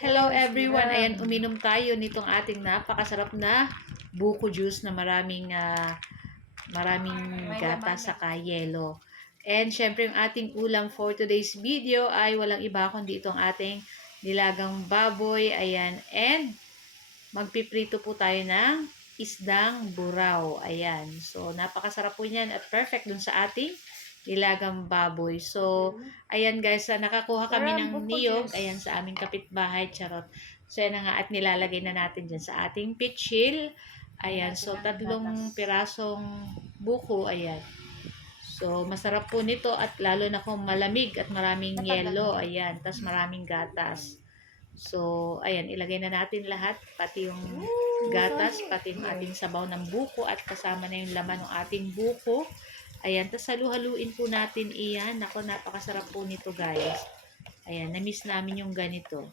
Hello everyone! Ayan, uminom tayo nitong ating napakasarap na buko juice na maraming gata saka yelo. And syempre yung ating ulam for today's video ay walang iba kundi itong ating nilagang baboy. Ayan, and magpiprito po tayo ng isdang buraw. Ayan, so napakasarap po niyan at perfect dun sa ating nilagang baboy. So, ayan guys, nakakuha kami ng niyog. Ayan, sa aming kapitbahay. Charot. So, yan na nga. At nilalagay na natin dyan sa ating pitchil. Ayan, so tatlong pirasong buko. Ayan. So, masarap po nito at lalo na kung malamig at maraming yelo. Ayan, tas maraming gatas. So, ayan, ilagay na natin lahat. Pati yung gatas, pati yung ating sabaw ng buko at kasama na yung laman ng ating buko. Ayan, tapos halu-haluin po natin iyan. Ako, napakasarap po nito guys. Ayan, na-miss namin yung ganito.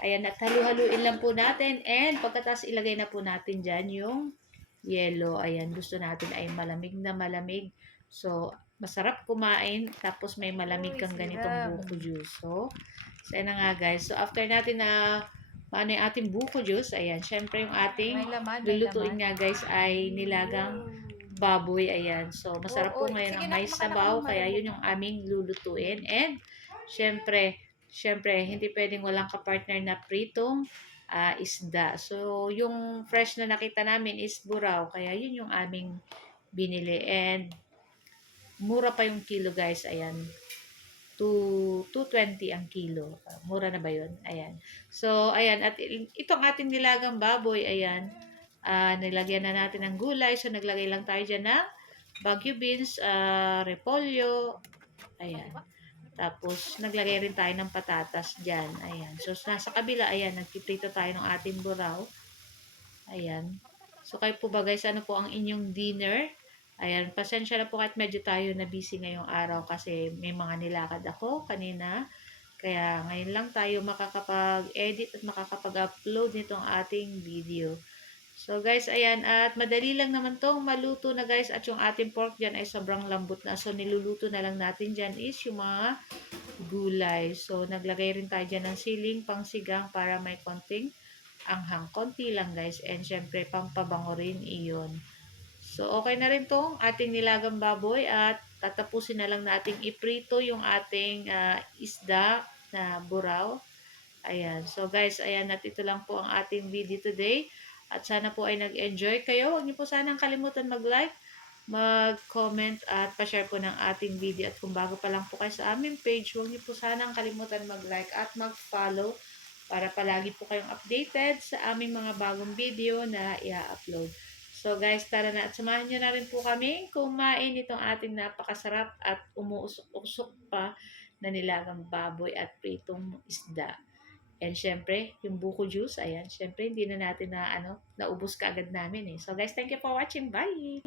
Ayan, at halu-haluin lang po natin. And pagkatapos ilagay na po natin dyan yung yelo. Ayan, gusto natin ay malamig na malamig. So, masarap kumain. Tapos may malamig kang ganitong buko juice. So ayan na nga guys. So, after natin na paano yung ating buko juice, ayan, syempre yung ating lulutuin nga guys ay nilagang baboy. Ayan. So, masarap po ngayon ang may sabaw. Kaya yun yung aming lulutuin. And, syempre, hindi pwedeng walang kapartner na pritong isda. So, yung fresh na nakita namin is buraw. Kaya yun yung aming binili. And, mura pa yung kilo guys. Ayan. 220 ang kilo. Mura na ba yun? Ayan. So, ayan. At itong ating nilagang baboy, ayan. Nilagyan na natin ng gulay. So, naglagay lang tayo dyan ng Baguio beans, repolyo. Ayan. Tapos, naglagay rin tayo ng patatas dyan. Ayan. So, nasa kabila, ayan, nagpiprito tayo ng ating buraw. Ayan. So, kayo po ba guys, ano po ang inyong dinner? Ayan, pasensya na po kahit medyo tayo na busy ngayong araw kasi may mga nilakad ako kanina. Kaya ngayon lang tayo makakapag-edit at makakapag-upload nitong ating video. So guys, ayan, at madali lang naman tong maluto na guys, at yung ating pork dyan ay sobrang lambot na. So niluluto na lang natin dyan is yung mga gulay. So naglagay rin tayo dyan ng siling pangsigang para may konting anghang. Konti lang guys, and syempre pampabango rin iyon. So okay na rin tong ating nilagang baboy at tatapusin na lang nating iprito yung ating isda na buraw. Ayan. So guys, ayan, at ito lang po ang ating video today. At sana po ay nag-enjoy kayo. Huwag niyo po sanang kalimutan mag-like, mag-comment at pa-share po ng ating video. At kung bago pa lang po kayo sa aming page, huwag niyo po sanang kalimutan mag-like at mag-follow para palagi po kayong updated sa aming mga bagong video na i-upload. So guys, tara na at samahan nyo na rin po kami kumain itong ating napakasarap at umuusok-usok pa na nilagang baboy at pritong isda. And syempre, yung buko juice, ayan, syempre hindi na natin naubos kaagad namin eh. So guys, thank you for watching. Bye!